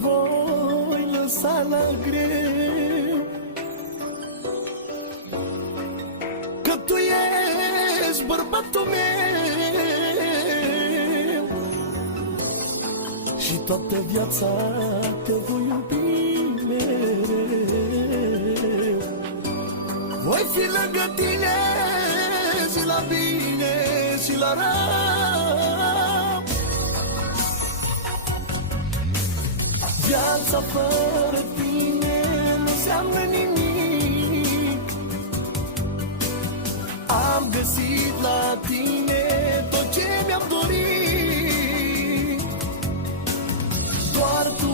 voi lăsa la greu, că tu ești bărbatul meu și toată viața te voi iubi mereu. Voi fi lângă tine și la bine și la rău. Viața fără tine nu înseamnă nimic. Am găsit la tine tot ce mi-am dorit. Doar tu